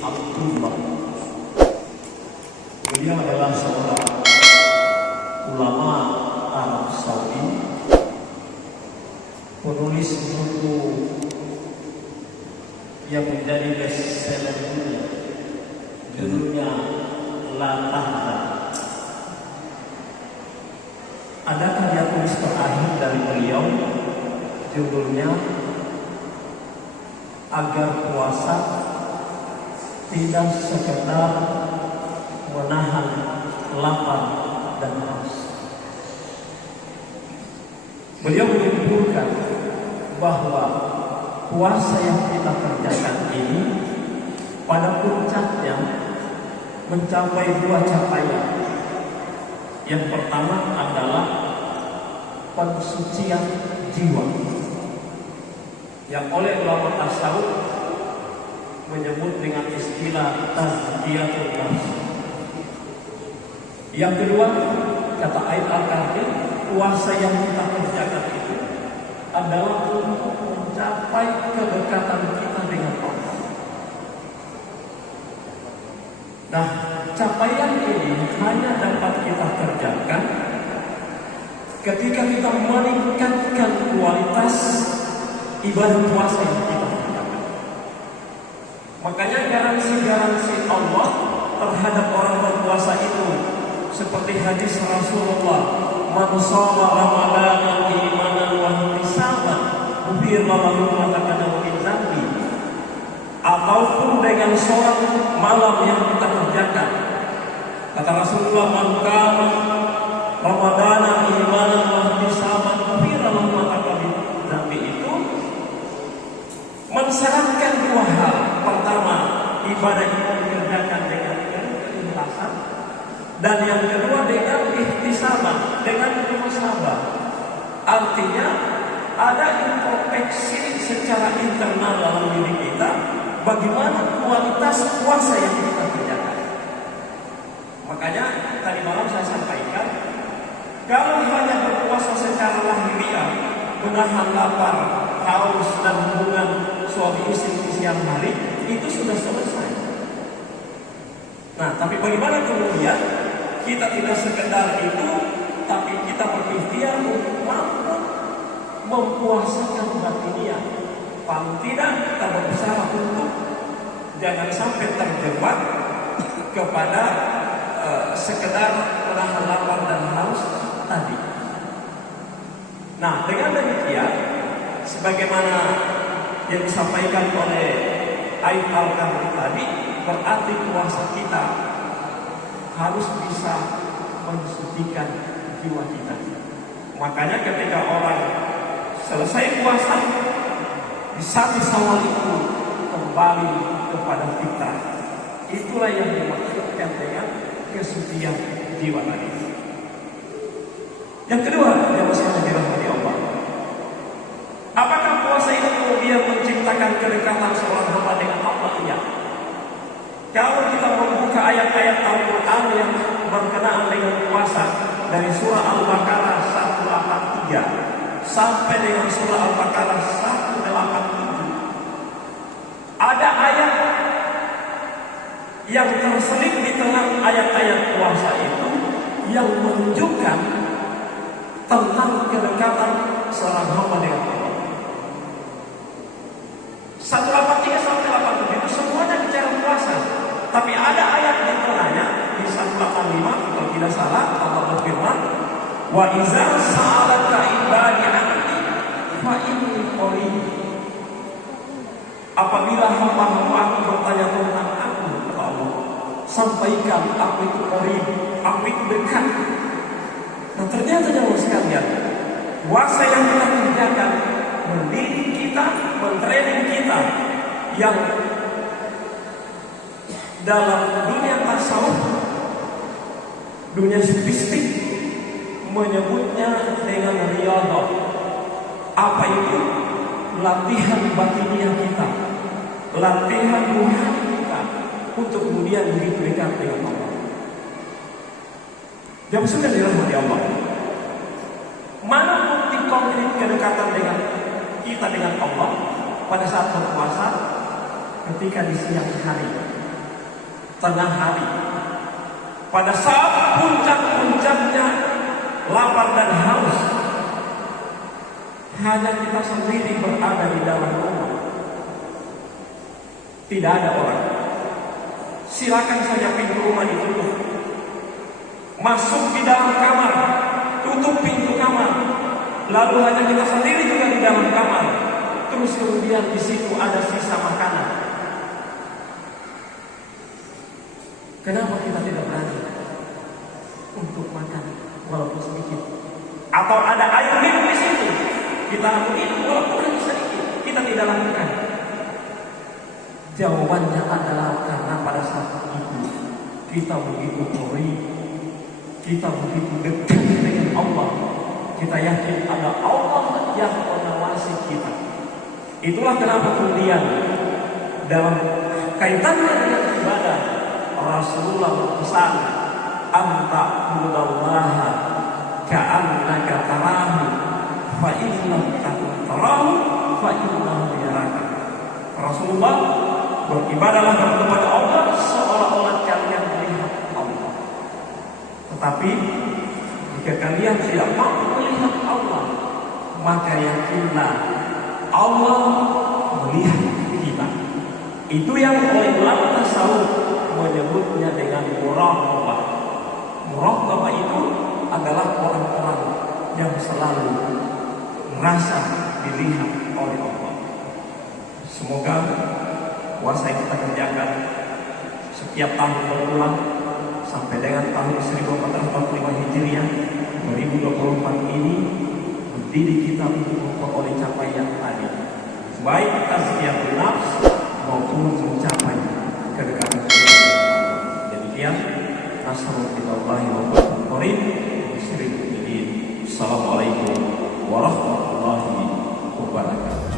Abdullah. Beliau adalah seorang ulama Arab Saudi, penulis buku yang menjadi bestseller dunia, judulnya La Tahzan. Ada karya tulis terakhir dari beliau, judulnya Agar Puasa Tidak Sekedar Menahan Lapar dan Haus. Beliau menyimpulkan bahwa puasa yang kita kerjakan ini pada puncaknya mencapai dua capaian. Yang pertama adalah pensucian jiwa, yang oleh ulama tasawuf menyebut dengan istilah tazkiyatun nafs. Yang kedua, kata Aid Al-Karni, puasa yang kita kerjakan itu adalah untuk mencapai kedekatan kita dengan Allah. Nah, capaian ini hanya dapat kita kerjakan ketika kita meningkatkan kualitas ibadah puasa yang kita kerjakan. Makanya garansi Allah terhadap orang berpuasa itu seperti hadis Rasulullah, "Man shoma Ramadhana imanan wa ihtisaban, ghufira lahu ma taqaddama min dzambi." Ataupun dengan sholat malam yang kita kerjakan. Kata Rasulullah, "Man qama Ramadhana imanan wa ihtisaban, ghufira lahu ma taqaddama min dzambi." Itu mensyaratkan dua hal. Pertama, ibadah kita dikerjakan dengan keikhlasan, dan yang kedua dengan ihtisaban, dengan muhasabah. Artinya ada introspeksi secara internal dalam diri kita, bagaimana kualitas puasa yang kita kerjakan. Makanya tadi malam saya sampaikan, kalau hanya berpuasa secara lahiriah, menahan lapar, haus, dan hubungan suami istri di siang hari, itu sudah selesai. Nah, tapi bagaimana kemudian kita tidak sekedar itu, tapi kita berikhtiar untuk mampu mempuasakan batiniah. Paling tidak kita berusaha untuk jangan sampai terjebak kepada sekedar menahan lapar dan haus tadi. Nah, dengan demikian, sebagaimana yang disampaikan oleh Aid Al-Karni tadi, berarti puasa kita harus bisa mensucikan jiwa kita. Makanya ketika orang selesai puasa, di satu Syawal itu kembali kepada fitrah. Itulah yang dimaksudkan dengan kesucian jiwa tadi. Yang kedua, yang masih dirahmati Allah, apakah puasa itu kemudian menciptakan kedekatan seorang hamba dengan Allah? Ya. Kalau kita membuka ayat-ayat Al-Quran yang berkenaan dengan puasa dari surah Al-Baqarah 183 sampai dengan surah Al-Baqarah 187, ada ayat yang terselip di tengah ayat-ayat puasa itu yang menunjukkan tentang kedekatan seorang hamba dengan Allah. 183 sampai 87 itu semuanya bicara puasa. Tapi ada ayat di tengahnya di 185 kalau tidak salah, Allah berfirman, "Wa iza sa'alaka ibadi anni fa inni qarib." Apabila hamba-hambaku bertanya tentang aku, kata Allah, sampaikan aku itu qarib, aku itu dekat. Nah, ternyata jemaah sekalian, puasa yang kita kerjakan mendidik kita, mentraining kita yang dalam dunia tasawuf, dunia sufistik menyebutnya dengan riyadhah. Apa itu? Latihan batiniah kita, latihan ruhani kita untuk kemudian hidup dekat dengan Allah. Yang sudah dirahmati Allah, mana bukti konkret kedekatan dengan kita dengan Allah pada saat berpuasa? Ketika di siang hari tengah hari, pada saat puncak-puncaknya lapar dan haus, hanya kita sendiri berada di dalam rumah, tidak ada orang. Silakan saja pintu rumah ditutup, masuk di dalam kamar, tutup pintu kamar, lalu hanya kita sendiri juga di dalam kamar. Terus kemudian di situ ada sisa makanan. Kenapa kita tidak berani untuk makan walaupun sedikit? Atau ada air minum di situ, kita minum walaupun hanya sedikit, kita tidak lakukan. Jawabannya adalah karena pada saat itu kita begitu ngeri, kita begitu dekat dengan Allah, kita yakin ada Allah yang mengawasi kita. Itulah kenapa kemudian dalam kaitannya dengan ibadah, Rasulullah berpesan, anta budallaha ka'annaka tarahu fa in lam takun tarahu fa innahu yaraka. Rasulullah beribadahlah kepada Allah seolah-olah kalian melihat Allah. Tetapi jika kalian tidak mampu melihat Allah, maka yakinlah Allah melihat kita. Itu yang oleh ulama tasawuf menyebutnya dengan muraqabah. Muraqabah itu adalah orang-orang yang selalu merasa dilihat oleh Allah. Semoga puasa yang kita kerjakan setiap tahun berulang sampai dengan tahun 1445 Hijriah 2024 ini mendidik kita untuk memperoleh capaian tadi, baik tazkiyatun nafs maupun mencapai kedekatan Allah. Demikian, nasrul minallahi wa fathun qarib. Assalamualaikum warahmatullahi wabarakatuh.